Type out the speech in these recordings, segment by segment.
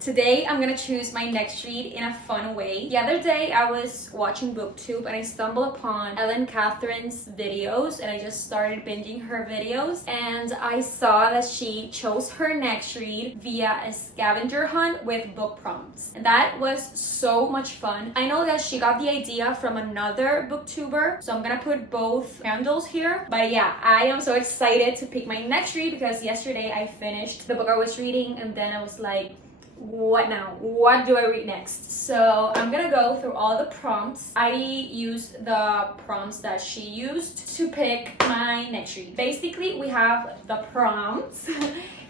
Today I'm gonna choose my next read in a fun way. The other day I was watching BookTube and I stumbled upon Ellen Catherine's videos and I just started binging her videos and I saw that she chose her next read via a scavenger hunt with book prompts. And that was so much fun. I know that she got the idea from another booktuber, so I'm gonna put both handles here. But yeah, I am so excited to pick my next read because yesterday I finished the book I was reading and then I was like, what now? What do I read next? So I'm gonna go through all the prompts. I used the prompts that she used to pick my next read. Basically, we have the prompts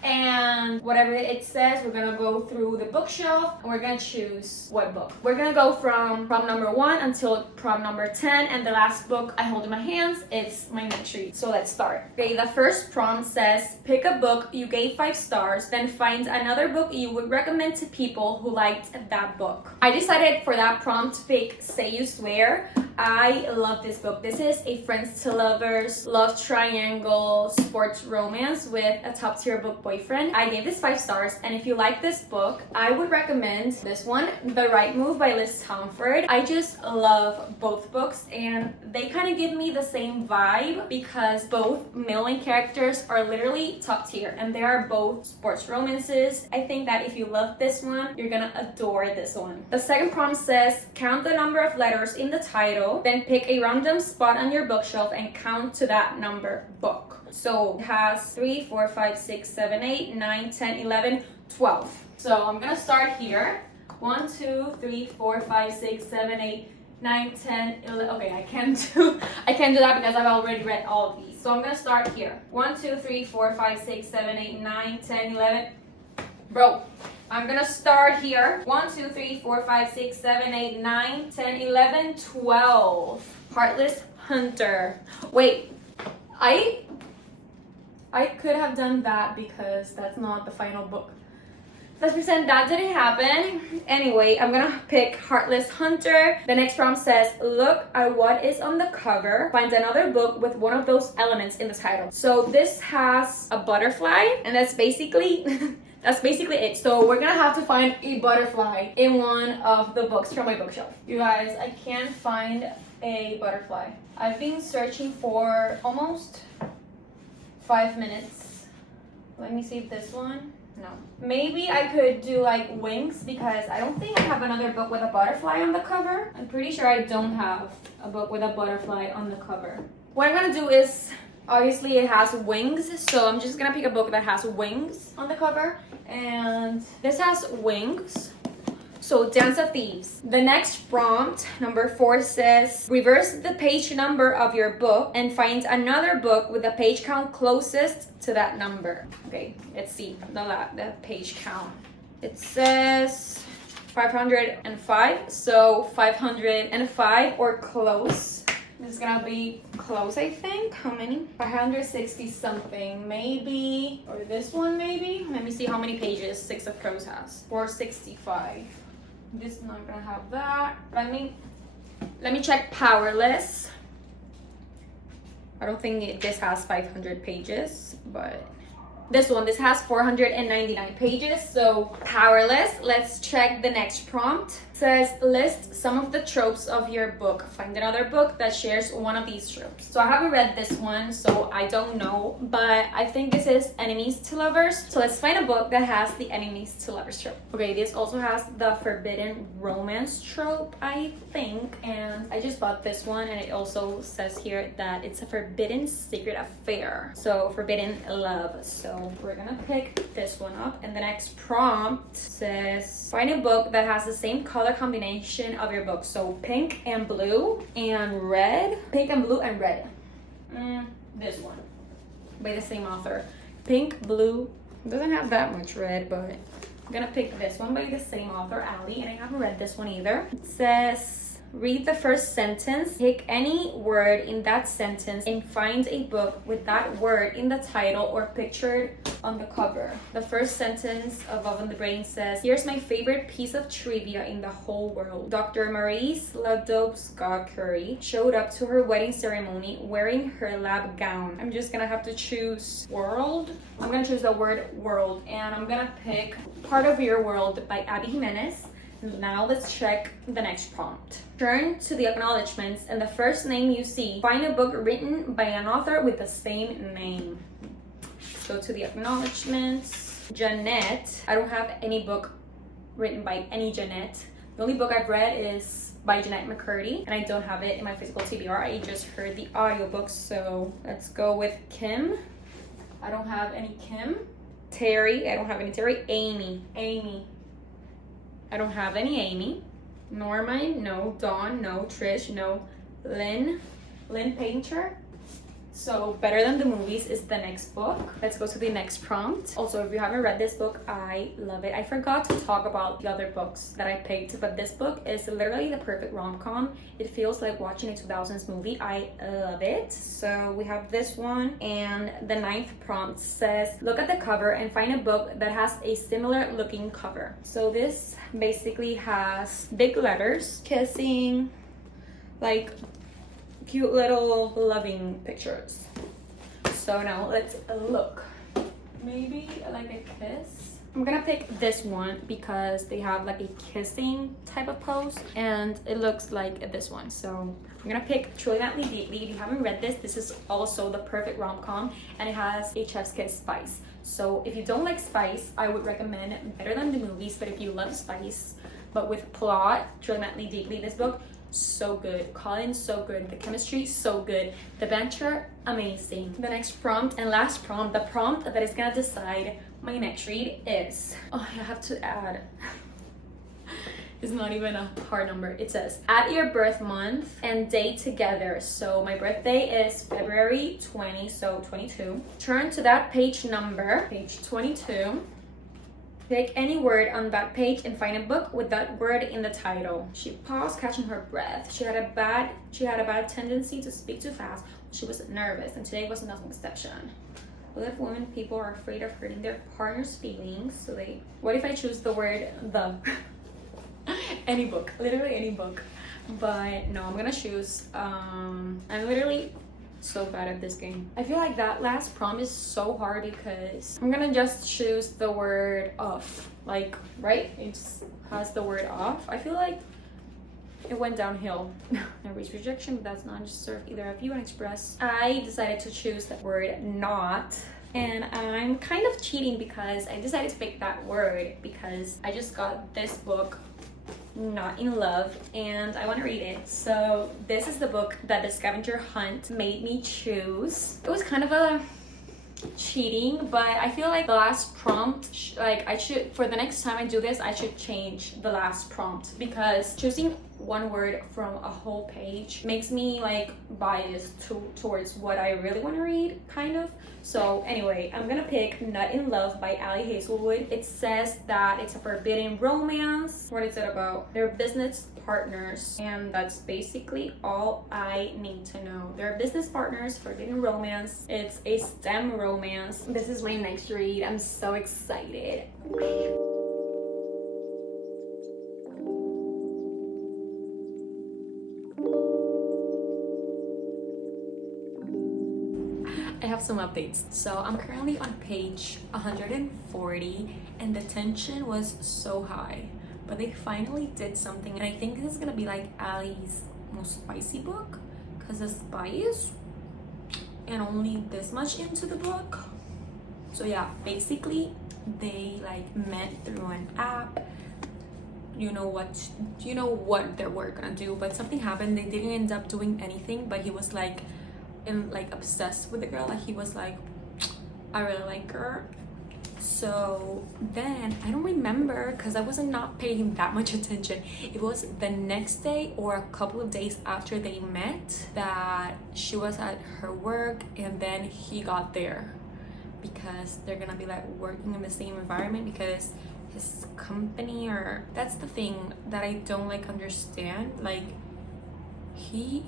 and whatever it says, we're gonna go through the bookshelf and we're gonna choose what book. We're gonna go from prompt number 1 until prompt number 10, and the last book I hold in my hands is my next read. So let's start. Okay, the first prompt says, pick a book you gave 5 stars, then find another book you would recommend to people who liked that book. I decided for that prompt to pick Say You Swear. I love this book. This is a friends to lovers love triangle sports romance with a top tier book boyfriend. I gave this 5 stars, and if you like this book, I would recommend this one, The Right Move by Liz Tomford. I just love both books and they kind of give me the same vibe because both main characters are literally top tier and they are both sports romances. I think that if you love this one, you're gonna adore this one. The second prompt says, count the number of letters in the title, then pick a random spot on your bookshelf and count to that number book. So it has 3, 4, 5, 6, 7, 8, 9, 10, 11, 12. So I'm gonna start here. 1, 2, 3, 4, 5, 6, 7, 8, 9, 10, 11. Okay, I can't do that because I've already read all of these. So I'm gonna start here. 1, 2, 3, 4, 5, 6, 7, 8, 9, 10, 11. Bro, I'm gonna start here. 1, 2, 3, 4, 5, 6, 7, 8, 9, 10, 11, 12. Heartless Hunter. Wait, I could have done that because that's not the final book. Let's pretend that didn't happen. Anyway, I'm gonna pick Heartless Hunter. The next prompt says, look at what is on the cover. Find another book with one of those elements in the title. So this has a butterfly, and that's basically it. So we're gonna have to find a butterfly in one of the books from my bookshelf. You guys, I can't find a butterfly. I've been searching for almost 5 minutes. Let me see if this one. No. Maybe I could do like wings because I don't think I have another book with a butterfly on the cover. I'm pretty sure I don't have a book with a butterfly on the cover. What I'm gonna do is, obviously it has wings, so I'm just gonna pick a book that has wings on the cover. And this has wings. So Dance of Thieves. The next prompt, number 4, says, reverse the page number of your book and find another book with the page count closest to that number. Okay, let's see the page count. It says 505, so 505 or close. This is gonna be close, I think. How many? 560 something, maybe. Or this one, maybe. Let me see how many pages Six of Crows has. 465. This is not gonna have that. Let me check Powerless. I don't think this has 500 pages, but this has 499 pages. So Powerless. Let's check the next prompt. It says, list some of the tropes of your book. Find another book that shares one of these tropes. So I haven't read this one, so I don't know, but I think this is enemies to lovers. So let's find a book that has the enemies to lovers trope. Okay, this also has the forbidden romance trope, I think, and I just bought this one, and it also says here that it's a forbidden secret affair. So forbidden love. So we're gonna pick this one up, and the next prompt says, find a book that has the same color combination of your book. So pink and blue and red. Pink and blue and red. This one by the same author. Pink, blue. Doesn't have that much red, but I'm gonna pick this one by the same author, Ali, and I haven't read this one either. It says Read the first sentence, pick any word in that sentence, and find a book with that word in the title or pictured on the cover. The first sentence of Above the Brain says, here's my favorite piece of trivia in the whole world. Dr. Marie Sklodowska-Curie showed up to her wedding ceremony wearing her lab gown. I'm just gonna have to choose world. I'm gonna choose the word world, and I'm gonna pick Part of Your World by Abby Jimenez. Now let's check the next prompt. Turn to the acknowledgements and the first name you see. Find a book written by an author with the same name. Go to the acknowledgements. Jeanette. I don't have any book written by any Jeanette. The only book I've read is by Jeanette McCurdy, and I don't have it in my physical TBR. I just heard the audiobook, so let's go with Kim. I don't have any Kim. Terry. I don't have any Terry. Amy. I don't have any Amy. Norma, no. Dawn, no. Trish, no. Lynn Painter. So Better Than the Movies is the next book. Let's go to the next prompt. Also, if you haven't read this book, I love it. I forgot to talk about the other books that I picked, but this book is literally the perfect rom-com. It feels like watching a 2000s movie. I love it. So we have this one, and the 9th prompt says, look at the cover and find a book that has a similar looking cover. So this basically has big letters, kissing, like cute little loving pictures. So now let's look. Maybe like a kiss. I'm gonna pick this one because they have like a kissing type of pose, and it looks like this one. So I'm gonna pick Truly Madly Deeply. If you haven't read this, this is also the perfect rom-com, and it has a chef's kiss spice. So if you don't like spice, I would recommend Better Than the Movies, but if you love spice but with plot, Truly Madly Deeply, this book, so good. Colin, so good. The chemistry, so good. The banter, amazing. The next prompt and last prompt, the prompt that is gonna decide my next read is, oh, I have to add. It's not even a hard number. It says, add your birth month and date together. So my birthday is February 20, so 22. Turn to that page number, page 22. Pick any word on that page and find a book with that word in the title. She paused, catching her breath. She had a bad tendency to speak too fast. She was nervous, and today was no exception. What if people are afraid of hurting their partner's feelings? So what if I choose the word the? Any book, literally any book. But no, I'm gonna choose, I'm literally so bad at this game. I feel like that last prompt is so hard because I'm gonna just choose the word off. Like, right? It just has the word off. I feel like it went downhill. I reached rejection, but that's not just serve either of you and express. I decided to choose the word not. And I'm kind of cheating because I decided to pick that word because I just got this book, Not in Love, and I want to read it. So this is the book that the scavenger hunt made me choose. It was kind of a cheating, but I feel like the last prompt, like I should, for the next time I do this, I should change the last prompt because choosing one word from a whole page makes me like biased towards what I really want to read, kind of. So anyway, I'm gonna pick Not in Love by Ali Hazelwood. It says that it's a forbidden romance. What is it about? They're business partners, and that's basically all I need to know. They're business partners, forbidden romance. It's a STEM romance. This is my next read. I'm so excited. I have some updates. So I'm currently on page 140 and the tension was so high, but they finally did something, and I think this is gonna be like Ali's most spicy book because the spice and only this much into the book. So yeah, basically they like met through an app. You know what they were gonna do, but something happened. They didn't end up doing anything, but he was like obsessed with the girl. Like he was like, I really like her. So then I don't remember because I wasn't not paying that much attention. It was the next day or a couple of days after they met that she was at her work, and then he got there because they're gonna be like working in the same environment because his company, or that's the thing that I don't like understand. Like he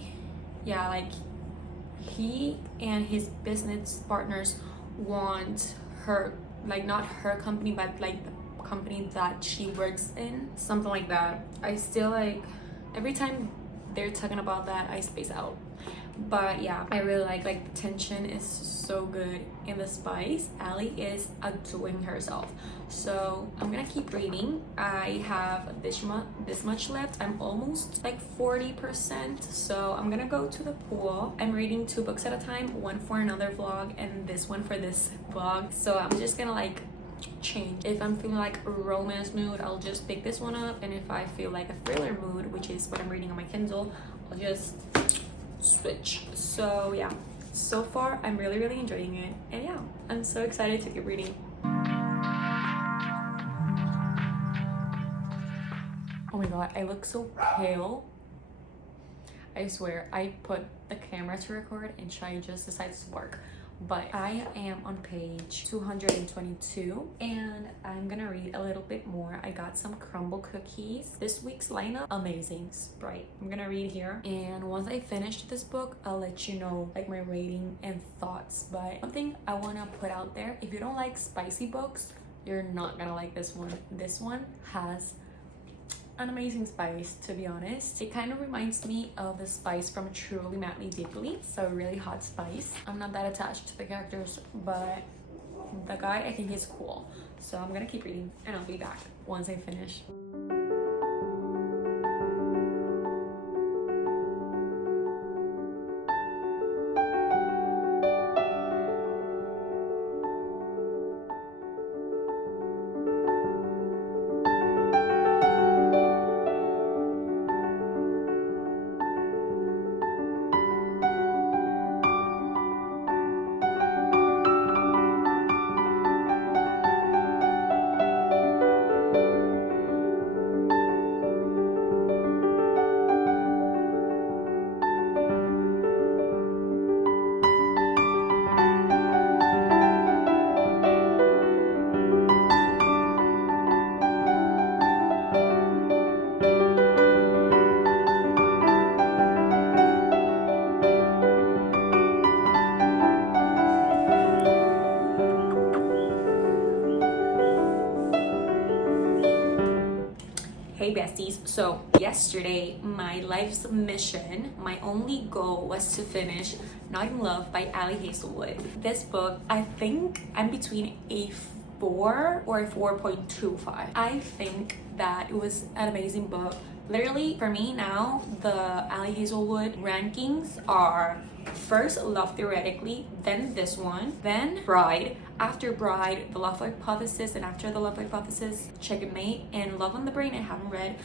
and his business partners want her, like not her company, but like the company that she works in, something like that. I still like, every time they're talking about that, I space out. But yeah, I really like the tension is so good in the spice. Allie is doing herself. So I'm gonna keep reading. I have this much left. I'm almost like 40%, so I'm gonna go to the pool. I'm reading 2 books at a time, one for another vlog and this one for this vlog. So I'm just gonna like change. If I'm feeling like a romance mood, I'll just pick this one up, and if I feel like a thriller mood, which is what I'm reading on my Kindle, I'll just switch. So yeah, so far I'm really enjoying it, and yeah, I'm so excited to keep reading. Oh my god, I look so pale. I swear, I put the camera to record and Shai just decides to work. But I am on page 222 and I'm gonna read a little bit more. I got some crumble cookies. This week's lineup, amazing, Sprite. I'm gonna read here, and once I finish this book, I'll let you know like my rating and thoughts. But something I wanna put out there, if you don't like spicy books, you're not gonna like this one. This one has an amazing spice, to be honest. It kind of reminds me of the spice from Truly Madly Deeply, so really hot spice. I'm not that attached to the characters, but the guy, I think he's cool. So I'm gonna keep reading and I'll be back once I finish. Hey besties, so yesterday my life's mission, my only goal was to finish Not in Love by Ali Hazelwood. This book, I think I'm between a 4 or a 4.25. I think that it was an amazing book. Literally, for me now, the Ali Hazelwood rankings are first Love Theoretically, then this one, then Bride, after Bride, The Love Hypothesis, and after The Love Hypothesis, Checkmate, and Love on the Brain. I haven't read,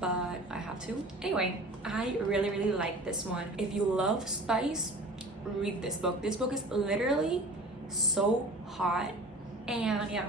but I have to. Anyway, I really like this one. If you love spice, read this book. This book is literally so hot, and yeah,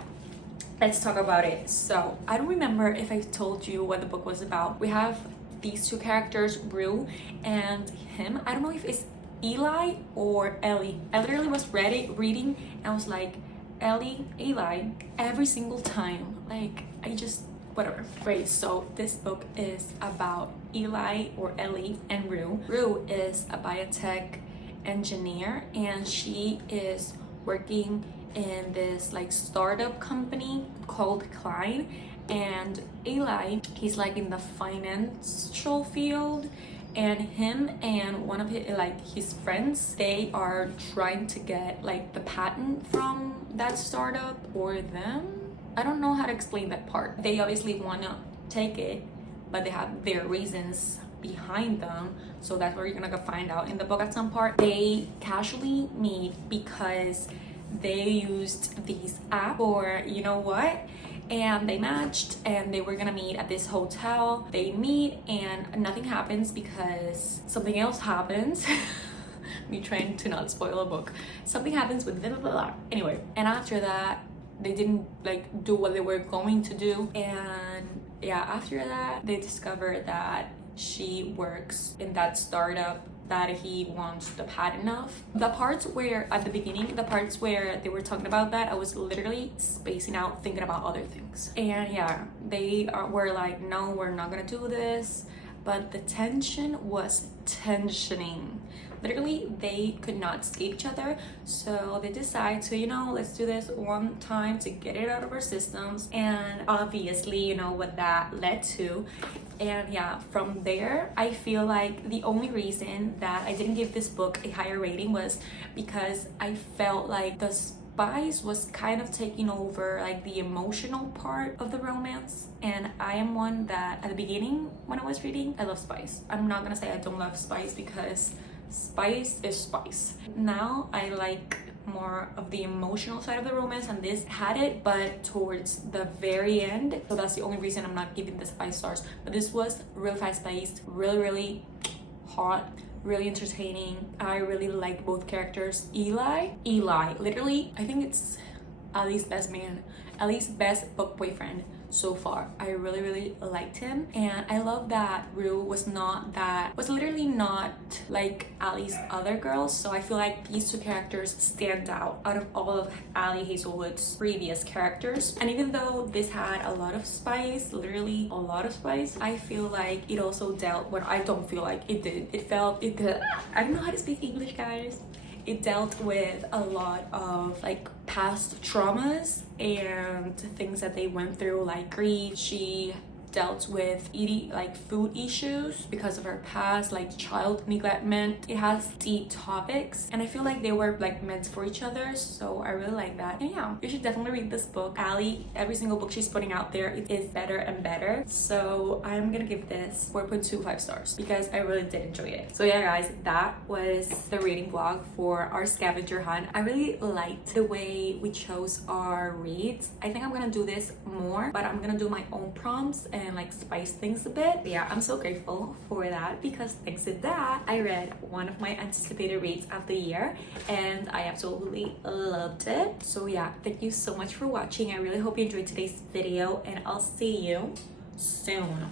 let's talk about it. So I don't remember if I told you what the book was about. We have these 2 characters, Rue and him. I don't know if it's Eli or Ellie. I literally was reading and I was like, Ellie, Eli, every single time. Like, I just, whatever. Great, so this book is about Eli or Ellie and Rue. Rue is a biotech engineer and she is working in this like startup company called Klein, and Eli, he's like in the financial field, and him and one of his friends, they are trying to get like the patent from that startup for them. I don't know how to explain that part. They obviously want to take it, but they have their reasons behind them, so that's what you're gonna find out in the book. At some part they casually meet because they used these apps or you know what, and they matched and they were gonna meet at this hotel. They meet and nothing happens because something else happens. Me trying to not spoil a book. Something happens with blah, blah, blah. Anyway, and after that they didn't like do what they were going to do, and yeah, after that they discovered that she works in that startup that he wants the patent of. The parts where at the beginning, the parts where they were talking about that, I was literally spacing out thinking about other things. And yeah, they were like, no, we're not gonna do this. but the tension was tensioning. Literally, they could not escape each other, so they decide to, you know, let's do this one time to get it out of our systems. And obviously, you know what that led to. And yeah, from there, I feel like the only reason that I didn't give this book a higher rating was because I felt like the spice was kind of taking over like the emotional part of the romance. And I am one that at the beginning when I was reading, I love spice. I'm not gonna say I don't love spice because spice is spice. Now I like more of the emotional side of the romance, and this had it, but towards the very end. So that's the only reason I'm not giving this 5 stars. But this was really fast-paced, really hot, really entertaining. I really liked both characters. Eli, literally, I think it's Ali's best man, Ali's best book boyfriend so far. I really liked him, and I love that Rue was literally not like Ali's other girls. So I feel like these 2 characters stand out of all of Ali Hazelwood's previous characters. And even though this had a lot of spice, literally a lot of spice, I feel like it also dealt what I don't feel like it did. I don't know how to speak English, guys. It dealt with a lot of like past traumas and things that they went through, like grief. She dealt with eating like food issues because of her past, like child neglectment. It has deep topics, and I feel like they were like meant for each other, so I really like that. And yeah, you should definitely read this book. Ali, every single book she's putting out there, it is better and better. So I'm gonna give this 4.25 stars because I really did enjoy it. So yeah guys, that was the reading vlog for our scavenger hunt. I really liked the way we chose our reads. I think I'm gonna do this more, but I'm gonna do my own prompts and like spice things a bit. But yeah, I'm so grateful for that because thanks to that, I read one of my anticipated reads of the year and I absolutely loved it. So yeah, thank you so much for watching. I really hope you enjoyed today's video, and I'll see you soon.